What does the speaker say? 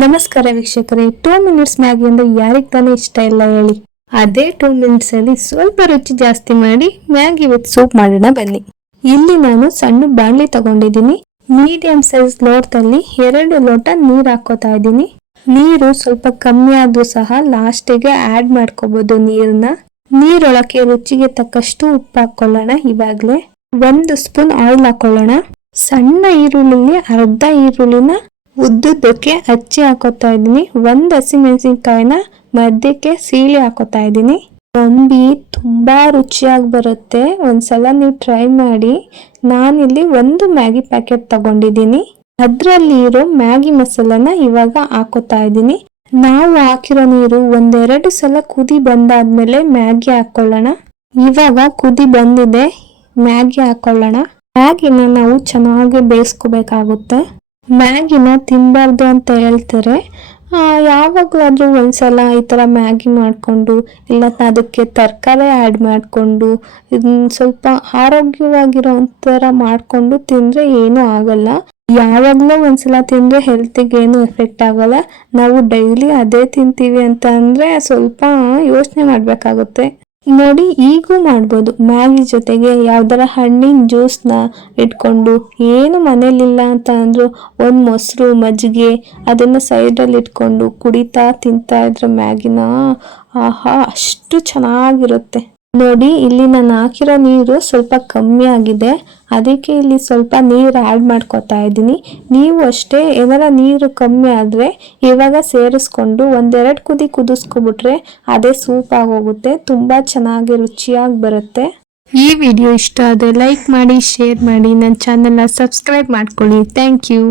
ನಮಸ್ಕಾರ ವೀಕ್ಷಕರೇ, 2 minutes Maggi ಅಂದ್ರೆ ಯಾರಿಗೆ ತಾನೇ ಇಷ್ಟ ಇಲ್ಲ ಹೇಳಿ. ಅದೇ 2 ಮಿನಿಟ್ಸ್ ಅಲ್ಲಿ ಸ್ವಲ್ಪ ರುಚಿ ಜಾಸ್ತಿ ಮಾಡಿ ಮ್ಯಾಗಿ ವಿತ್ ಸೂಪ್ ಮಾಡೋಣ ಬನ್ನಿ. ಇಲ್ಲಿ ನಾನು ಸಣ್ಣ ಬಾಣಲಿ ತಗೊಂಡಿದ್ದೀನಿ. ಮೀಡಿಯಂ ಸೈಜ್ ಲೋಟದಲ್ಲಿ 2 ಲೋಟ ನೀರು ಹಾಕೋತಾ ಇದ್ದೀನಿ. ನೀರು ಸ್ವಲ್ಪ ಕಮ್ಮಿ ಆದ್ರೂ ಸಹ ಲಾಸ್ಟಿಗೆ ಆಡ್ ಮಾಡ್ಕೋಬಹುದು ನೀರನ್ನ. ನೀರೊಳಕ್ಕೆ ರುಚಿಗೆ ತಕ್ಕಷ್ಟು ಉಪ್ಪು ಹಾಕೊಳ್ಳೋಣ. ಇವಾಗ್ಲೇ 1 ಸ್ಪೂನ್ ಆಯಿಲ್ ಹಾಕೊಳ್ಳೋಣ. ಸಣ್ಣ ಈರುಳ್ಳಿಲಿ ಅರ್ಧ ಈರುಳ್ಳಿನ ಉದ್ದುದ್ದಕ್ಕೆ ಹಚ್ಚಿ ಹಾಕೋತಾ ಇದ್ದೀನಿ. 1 ಹಸಿಮೆಣಸಿನಕಾಯಿನ ಮಧ್ಯಕ್ಕೆ ಸೀಳಿ ಹಾಕೋತಾ ಇದ್ದೀನಿ. ಗೊಂಬಿ ತುಂಬಾ ರುಚಿಯಾಗಿ ಬರುತ್ತೆ. ಒಂದ್ಸಲ ನೀವು ಟ್ರೈ ಮಾಡಿ. ನಾನಿಲ್ಲಿ 1 ಮ್ಯಾಗಿ ಪ್ಯಾಕೆಟ್ ತಗೊಂಡಿದ್ದೀನಿ. ಅದರಲ್ಲಿ ಇರೋ ಮ್ಯಾಗಿ ಮಸಾಲಾನ ಇವಾಗ ಹಾಕೋತಾ ಇದ್ದೀನಿ. ನಾವು ಹಾಕಿರೋ ನೀರು 1-2 ಸಲ ಕುದಿ ಬಂದಾದ್ಮೇಲೆ ಮ್ಯಾಗಿ ಹಾಕೊಳ್ಳೋಣ. ಇವಾಗ ಕುದಿ ಬಂದಿದೆ, ಮ್ಯಾಗಿ ಹಾಕೊಳ್ಳೋಣ. ಮ್ಯಾಗಿನ ನಾವು ಚೆನ್ನಾಗಿ ಬೇಯಿಸ್ಕೋಬೇಕಾಗುತ್ತೆ. ಮ್ಯಾಗಿನ ತಿನ್ನಬಾರ್ದು ಅಂತ ಹೇಳ್ತಾರೆ. ಯಾವಾಗಲಾದ್ರೂ ಒಂದ್ಸಲ ಈ ಥರ ಮ್ಯಾಗಿ ಮಾಡಿಕೊಂಡು ಇಲ್ಲ ಅದಕ್ಕೆ ತರಕಾರಿ ಆ್ಯಡ್ ಮಾಡಿಕೊಂಡು ಇದನ್ನ ಸ್ವಲ್ಪ ಆರೋಗ್ಯವಾಗಿರೋ ಥರ ಮಾಡಿಕೊಂಡು ತಿಂದರೆ ಏನೂ ಆಗಲ್ಲ. ಯಾವಾಗಲೂ ಒಂದ್ಸಲ ತಿಂದರೆ ಹೆಲ್ತಿಗೆ ಏನು ಎಫೆಕ್ಟ್ ಆಗಲ್ಲ. ನಾವು ಡೈಲಿ ಅದೇ ತಿಂತೀವಿ ಅಂತ ಅಂದರೆ ಸ್ವಲ್ಪ ಯೋಚನೆ ಮಾಡಬೇಕಾಗುತ್ತೆ. ನೋಡಿ, ಈಗೂ ಮಾಡ್ಬೋದು. ಮ್ಯಾಗಿ ಜೊತೆಗೆ ಯಾವ್ದಾರ ಹಣ್ಣಿನ ಜ್ಯೂಸ್ನ ಇಟ್ಕೊಂಡು, ಏನು ಮನೇಲಿಲ್ಲ ಅಂತ ಅಂದ್ರು ಒಂದು ಮೊಸರು ಮಜ್ಜಿಗೆ ಅದನ್ನು ಸೈಡಲ್ಲಿ ಇಟ್ಕೊಂಡು ಕುಡಿತಾ ತಿಂತಾ ಇದ್ರೆ ಮ್ಯಾಗಿನ ಆಹಾ ಅಷ್ಟು ಚೆನ್ನಾಗಿರುತ್ತೆ. ನೋಡಿ, ಇಲ್ಲಿ ನಾನು ಹಾಕಿರೋ ನೀರು ಸ್ವಲ್ಪ ಕಮ್ಮಿ ಆಗಿದೆ, ಅದಕ್ಕೆ ಇಲ್ಲಿ ಸ್ವಲ್ಪ ನೀರು ಆ್ಯಡ್ ಮಾಡ್ಕೊತಾ ಇದ್ದೀನಿ. ನೀವು ಅಷ್ಟೇ ಏನಾರ ನೀರು ಕಮ್ಮಿ ಆದರೆ ಇವಾಗ ಸೇರಿಸ್ಕೊಂಡು 1-2 ಕುದಿ ಕುದಿಸ್ಕೊಬಿಟ್ರೆ ಅದೇ ಸೂಪ್ ಆಗೋಗುತ್ತೆ. ತುಂಬ ಚೆನ್ನಾಗಿ ರುಚಿಯಾಗಿ ಬರುತ್ತೆ. ಈ ವಿಡಿಯೋ ಇಷ್ಟ ಆದರೆ ಲೈಕ್ ಮಾಡಿ, ಶೇರ್ ಮಾಡಿ, ನನ್ನ ಚಾನಲ್ನ ಸಬ್ಸ್ಕ್ರೈಬ್ ಮಾಡ್ಕೊಳ್ಳಿ. Thank you.